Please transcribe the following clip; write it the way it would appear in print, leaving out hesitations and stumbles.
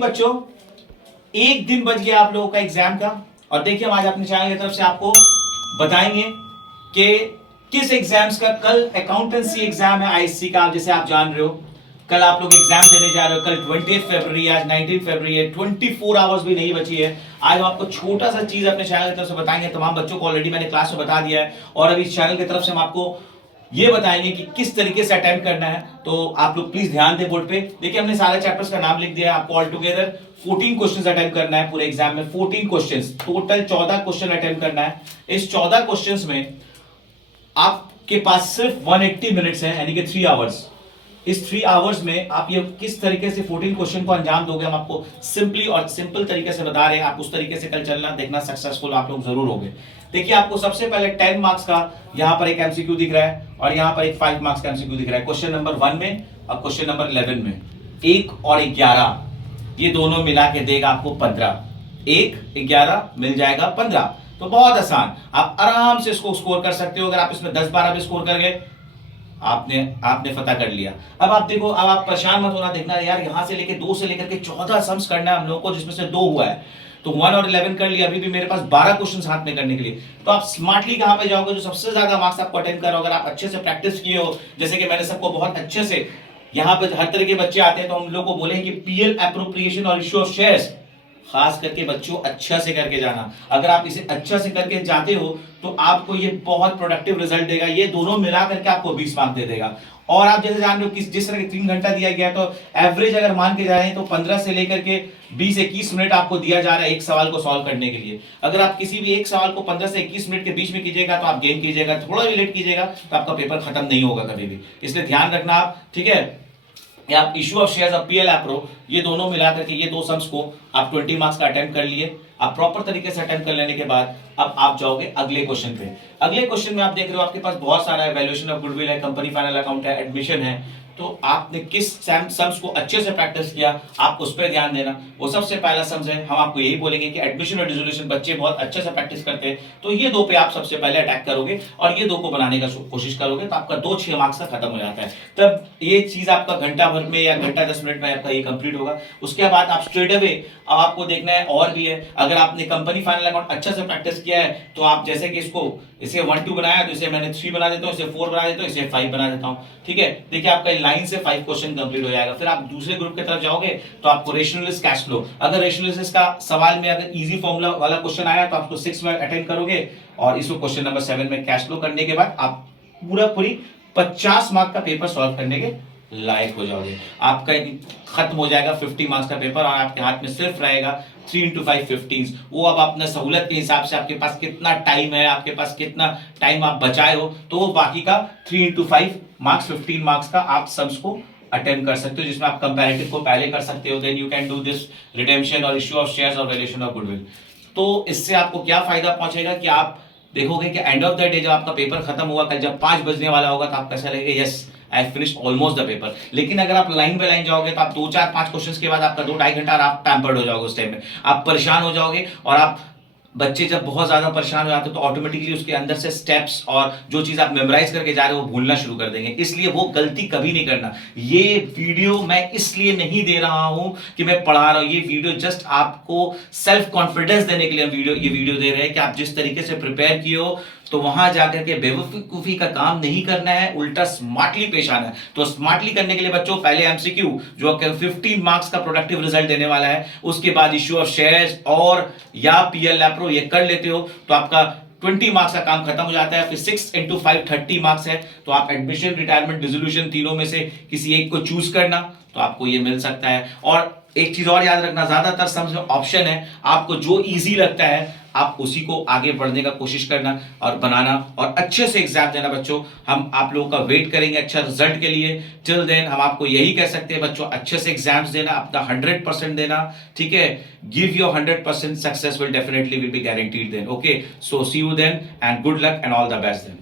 Evening बच्चों, एक दिन बच गया आप लोगों का एग्जाम का। और देखिए हम आज अपने चैनल की तरफ से आपको बताएंगे कि किस एग्जाम्स का कल अकाउंटेंसी एग्जाम है आईएससी का, जैसे आप जान रहे हो कल आप लोग एग्जाम देने जा रहे हो। कल 20 फरवरी, आज 19 फरवरी है, 24 आवर्स भी नहीं बची है। आज हम आपको छोटा सा चीज अपने चैनल की तरफ से बताएंगे। तमाम बच्चों को ऑलरेडी मैंने क्लास में बता दिया है और अभी इस चैनल की तरफ से हम आपको ये बताएंगे कि किस तरीके से अटेम्प्ट करना है। तो आप लोग प्लीज ध्यान दें बोर्ड पे। देखिए हमने सारे चैप्टर्स का नाम लिख दिया है। आपको ऑल टुगेदर 14 क्वेश्चंस अटेम्प्ट करना है पूरे एग्जाम में। 14 क्वेश्चंस, टोटल 14 क्वेश्चन अटेम्प्ट करना है। इस 14 क्वेश्चंस में आपके पास सिर्फ 180 मिनट्स है, यानी कि 3 आवर्स। इस 3 आवर्स में आप ये किस तरीके से 14 क्वेश्चन को अंजाम दोगे, हम आपको सिंपली और सिंपल तरीके से बता रहे हैं। आप उस तरीके से कल चलना, देखना सक्सेसफुल आप लोग जरूर होंगे। देखिए आपको सबसे पहले 10 मार्क्स का यहां पर एक एमसीक्यू दिख रहा है और यहां पर एक 5 मार्क्स का एमसीक्यू दिख रहा है। क्वेश्चन नंबर 1 में और क्वेश्चन नंबर 11 में 1 और 11 ये दोनों मिला के देगा आपको 15। 1 11 मिल जाएगा 15। तो बहुत आसान, आप आराम से इसको स्कोर कर सकते हो। अगर आप इसमें 10-12 भी स्कोर कर गए, आपने फतह कर लिया। अब आप देखो, अब आप परेशान मत होना, देखना यार यहां से लेके 2 से लेकर के 14 सम्स करना है हम लोगों को, जिसमें से 2 हुआ है। तो 1 और 11 कर लिया, अभी भी मेरे पास 12 क्वेश्चन हाथ में करने के लिए। तो आप स्मार्टली कहां पे जाओगे, जो सबसे ज्यादा मार्क्स आपको अटेम्प्ट कर रहा हो। अगर आप अच्छे से प्रैक्टिस किए हो, जैसे कि मैंने सबको बहुत अच्छे से, यहाँ पे हर तरह के बच्चे आते हैं तो हम लोग को बोले कि पीएल एप्रोप्रिएशन और इश्यू ऑफ शेयर्स खास करके बच्चों अच्छा से करके जाना। अगर आप इसे अच्छा से करके जाते हो तो आपको ये बहुत प्रोडक्टिव रिजल्ट देगा। ये दोनों मिला करके आपको 20 मार्क्स दे देगा। और आप जैसे जान रहे हो कि जिस तरह के 3 घंटा दिया गया, तो एवरेज अगर मान के जा रहे हैं तो 15 से लेकर के 20-21 मिनट आपको दिया जा रहा है एक सवाल को सॉल्व करने के लिए। अगर आप किसी भी एक सवाल को 15 से 21 मिनट के बीच में कीजिएगा तो आप गेन कीजिएगा, थोड़ा भी लेट कीजिएगा तो आपका पेपर खत्म नहीं होगा कभी भी। इसलिए ध्यान रखना आप, ठीक है। या आप इशू ऑफ शेयर्स और पीएल एप्रो, ये दोनों मिलाकर के ये 2 सम्स को आप 20 मार्क्स का अटेम्प्ट कर लिए। आप प्रॉपर तरीके से अटेम्प्ट कर लेने के बाद अब आप जाओगे अगले क्वेश्चन पे। अगले क्वेश्चन में आप देख रहे हो आपके पास बहुत सारा है, वैल्यूएशन ऑफ गुडविल है, कंपनी फाइनल अकाउंट है, एडमिशन है। तो आपने किस सम्स को अच्छे से प्रैक्टिस किया, आप उस पर ध्यान देना। वो सबसे पहला सम्स है, हम आपको यही बोलेंगे कि एडमिशन और डिसोल्यूशन बच्चे बहुत अच्छे से प्रैक्टिस करते हैं, तो ये 2 पे आप सबसे पहले अटैक करोगे और ये 2 को बनाने का कोशिश करोगे तो आपका 2 6 मार्क्स का खत्म हो जाता है। तब ये चीज आपका घंटा भर में या घंटा 10 मिनट में आपका ये कंप्लीट होगा। उसके बाद आप स्ट्रेट अवे, अब आपको देखना है और भी है। अगर आपने कंपनी फाइनल अकाउंट अच्छा से प्रैक्टिस किया है तो आप जैसे कि इसे 1 2 बनाया तो इसे मैंने 3 बना देता हूँ, इसे 4 बना देता हूँ, इसे 5 बना देता हूँ, ठीक है। देखिए आपका लाइन से 5 क्वेश्चन कंप्लीट हो जाएगा। फिर आप दूसरे ग्रुप की तरफ जाओगे तो आपको रेशनलिस्ट कैश फ्लो, अगर रेशनलिस्ट का सवाल में अगर इजी फॉर्मूला वाला क्वेश्चन आया तो आपको 6 में अटेम्प्ट करोगे और इसको क्वेश्चन नंबर 7 में कैश फ्लो करने के बाद आप पूरी 50 मार्क का पेपर सॉल्व करने के लायक हो जाओगे। आपका खत्म हो जाएगा 50 मार्क्स का पेपर और आपके हाथ में सिर्फ रहेगा 3 into 5 15। वो अब अपना सहूलत के हिसाब से आपके पास कितना टाइम है, आपके पास कितना टाइम आप बचाए हो, तो वो बाकी का 3 into 5 मार्क्स 15 मार्क्स का आप सम्स को अटेम्प्ट कर सकते हो, जिसमें आप कंपैरेटिव को पहले कर सकते हो। Then you can do this redemption और इश्यू ऑफ शेयर्स और वैल्यूएशन ऑफ गुडविल। तो इससे आपको क्या फायदा पहुंचेगा कि आप देखोगे कि एंड ऑफ द डे जब आपका पेपर खत्म होगा, कल जब 5 बजने वाला होगा तो आप कैसा लगेगा, yes I finished almost the paper. लेकिन अगर आप लाइन बाय लाइन जाओगे तो आप 2 4 5 क्वेश्चंस के बाद आपका 2-2.5 घंटा और आप पैम्पर्ड हो जाओगे। उस टाइम में आप परेशान हो जाओगे और आप बच्चे जब बहुत ज्यादा परेशान हो जाते हैं तो ऑटोमेटिकली उसके अंदर से स्टेप्स और जो चीज आप मेमोराइज करके जा रहे हो वो भूलना शुरू कर देंगे। इसलिए वो गलती कभी नहीं करना। ये वीडियो मैं इसलिए नहीं दे रहा हूं कि मैं पढ़ा रहा हूं, ये वीडियो जस्ट आपको सेल्फ कॉन्फिडेंस देने के लिए ये वीडियो दे रहे हैं कि आप जिस तरीके से प्रिपेयर किए हो तो वहां जाकर के बेवकूफी का काम नहीं करना है, उल्टा स्मार्टली पेश आना है। तो स्मार्टली करने के लिए बच्चों पहले एमसीक्यू जो 15 मार्क्स का प्रोडक्टिव रिजल्ट देने वाला है, उसके बाद इश्यू ऑफ शेयर्स और या पीएल एप्रो ये कर लेते हो तो आपका 20 मार्क्स का काम खत्म हो जाता है। फिर 6 into 5 30 मार्क्स है, तो आप एडमिशन, रिटायरमेंट, डिसोल्यूशन तीनों में से किसी एक को चूज करना तो आपको ये मिल सकता है। और एक चीज और याद रखना, ज्यादातर सम्स में ऑप्शन है, आपको जो इजी लगता है आप उसी को आगे बढ़ने का कोशिश करना और बनाना और अच्छे से एग्जाम देना बच्चों। हम आप लोगों का वेट करेंगे अच्छा रिजल्ट के लिए। टिल देन हम आपको यही कह सकते हैं बच्चों, अच्छे से एग्जाम्स देना, अपना 100% देना, ठीक है। Give your 100%, success will definitely will be guaranteed then. Okay, so see you then and good luck and all the best then.